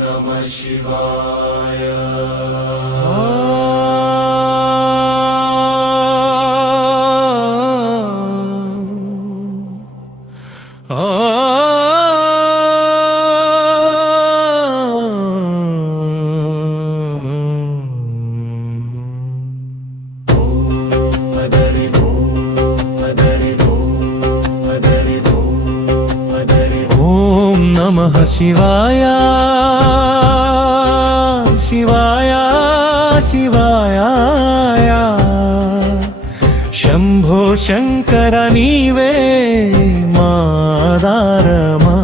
नमः शिवाय। नमः शिवाय शिवाय शिवाय शंभो शंकर नीवे मादारमा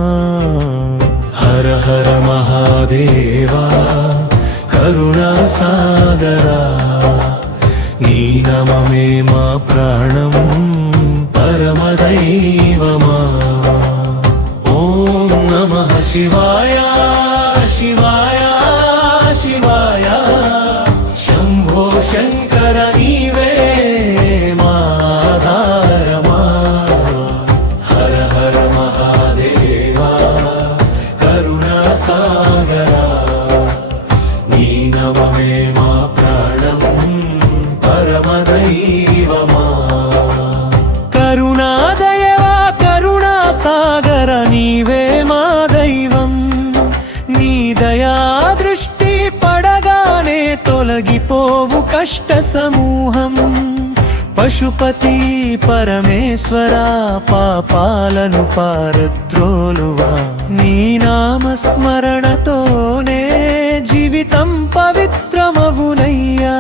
हर हर महादेवा करुणा सागरा नी नममे मा प्राणं परमदैवमा। ओम नमः शिवाय शिवाय शिवाय शंभो शंकर नीवे माधारमा हर हर महादेवा करुणा सागरा नी नममे मा प्राणं परमदैवमा। करुणादयवा करुणा सागर నీవే మా దైవం నీ దయా దృష్టి పడగానే తొలగిపోవు కష్ట సమూహం పశుపతి పరమేశ్వర పాపాలను పారద్రోలువా నీ నామస్మరణతోనే జీవితం పవిత్రమవునయ్యా।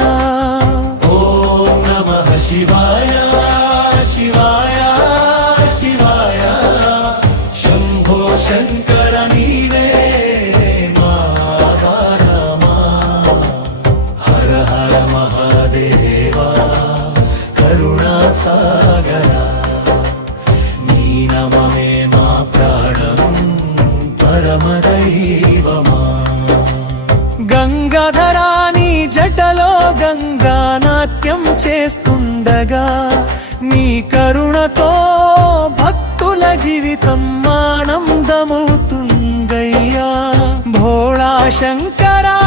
ఓం నమః శివాయ శివాయ శివాయ शंभो शंकर नीवे माधारमा हर हर महादेवा करुणा सागरा नी नममे मा प्राणं परमदैवमा। గంగాధరా నీ జటలో గంగా నాట్యం చేస్తుండగా నీ కరుణతో భక్తుల జీవితం ఆనందమవుతుందయ్యా। భోళా శంకరా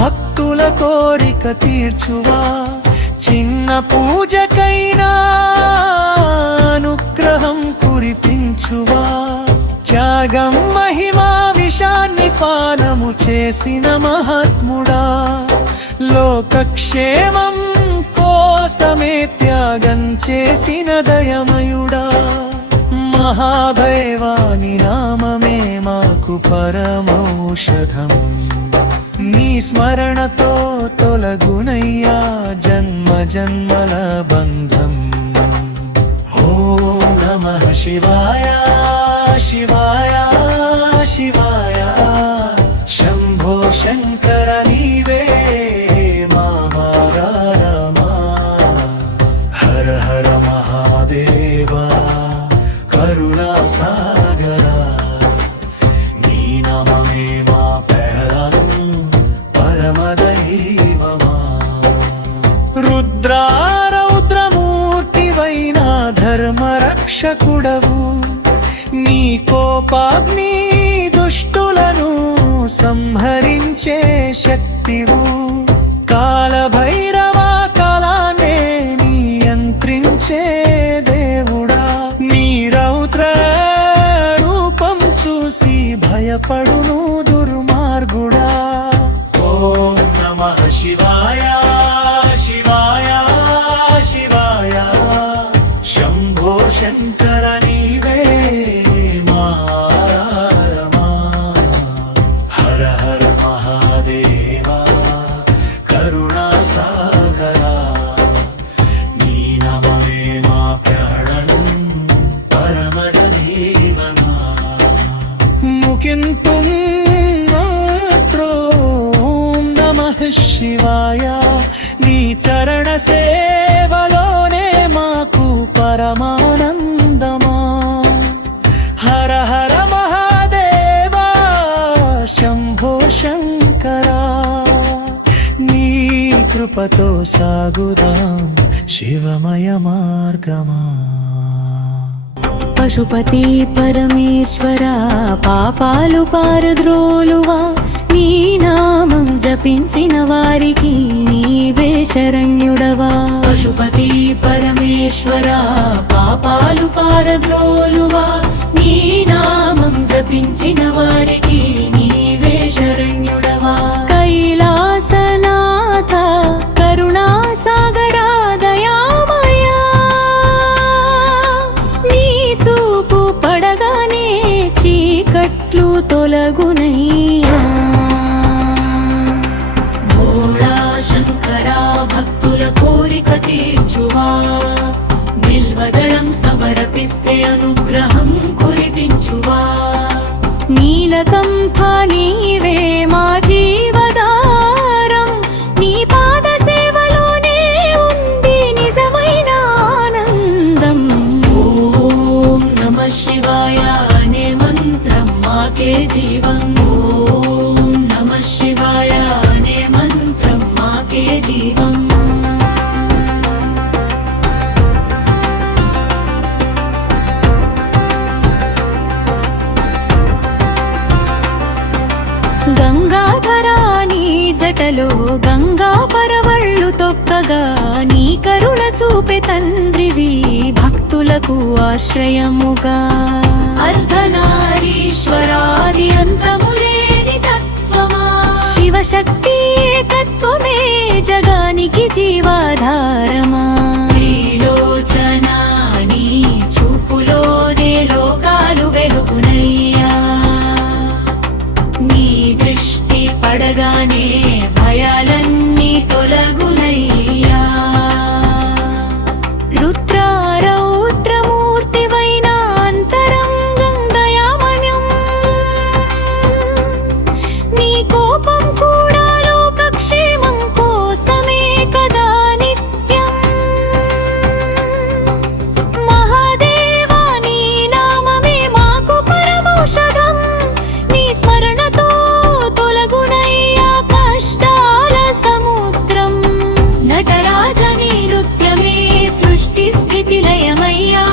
భక్తుల కోరిక తీర్చువా చిన్న పూజకైనా అనుగ్రహం కురిపించువా। త్యాగం మహిమా విషాన్ని పానము చేసిన మహాత్ముడా లోకక్షేమం కోసమే త్యాగం చేసిన దయమయుడా। మహాదేవాని నామమే మాకు పరమౌషధం నీ స్మరణతో తొలగునయ్యా జన్మ జన్మల బంధం। ఓం నమః శివాయ శివాయ శివాయ శంభో శంకర నీవే మాధాरमा हर हर महादेवा करुणा सागरा नी नममे मा प्राणं परमदैवमा। रुद्रा रौद्रमूर्तिवैన ధర్మ రక్షకుడవు నీ కోపాగ్ని దుష్టులను సంహరించే శక్తివు కాలభైరవ కాలాన్నే నియంత్రించే దేవుడా నీ రౌద్ర రూపం చూసి భయపడును దుర్మార్గుడా। ఓం నమః శివాయ శివాయ శివాయ శంభో శంకర నీవే మాధాरमा हर हर महादेवा करुणा सागरा नी नममे मा प्राणं परमदैवमा। मुकिन्तुं ओम नमः शिवाय నీ చరణ సేవలోనే మాకు పరమానందమా। హర హర మహాదేవా శంభో శంకరా నీ కృపతో సాగుదాం శివమయ మార్గమా। పశుపతి పరమేశ్వరా పాపాలు పారద్రోలువా నీ నామం జపించిన వారికి నీవే శరణ్యుడవా పశుపతి పరమేశ్వరా పాపాలు పారద్రోలువా నీ నామం జపించిన వారికి నీవే శరణ్యుడవా కైలాసనాథ కరుణా సాగరా దయామయా నీ చూపు పడగానే చీకట్లు తొలగునయ్యా భోళా శంకరా భక్తుల కోరిక తీర్చువా బిల్వదళం సమర్పిస్తే అనుగ్రహం కురిపించువా నీలకంఠ నీవే మా జీవదారం నీ పాద సేవలోనే ఉంది నిజమైన ఆనందం ఓం నమః శివాయ అనే మంత్రం మాకే జీవం ఓం నమః శివాయ అనే మంత్రం మాకే జీవం గంగాధరా నీ జటలో గంగా పరవళ్ళు తొక్కగా నీ కరుణ చూపే తండ్రివి భక్తులకు ఆశ్రయముగా అర్ధనారీశ్వరాది అంతములేని తత్వమా శివశక్తి ఏకత్వమే జగానికి జీవాధారమా త్రిలోచనా నీ చూపులోనే లోకాలు వెలుగునయ్యా నీ దృష్టి పడగానే భయాలన్నీ తొలగునయ్యా రుద్రమూర్తివైన అంతరంగం దయామణ్యం నీ కోపం కూడా లోకక్షేమం కోసమే కదా నిత్యం మహాదేవా నీ నామమే మాకు పరమౌషధం నీ స్మరణతో తొలగునయ్యా కష్టాల సముద్రం నటరాజ నీ నృత్యమే సృష్టి స్థితి లయమయ్యా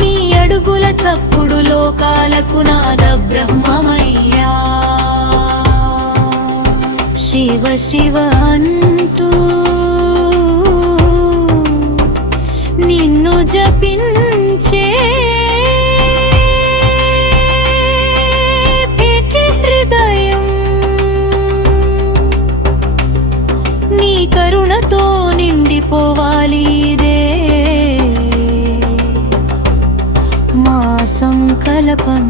నీ అడుగుల చప్పుడు లోకాలకు నాద బ్రహ్మమయ్యా శివ శివ అంటూ నిన్ను జపించే హృదయం నీ కరుణతో నిండిపోవాలి ఇదే మా సంకల్పం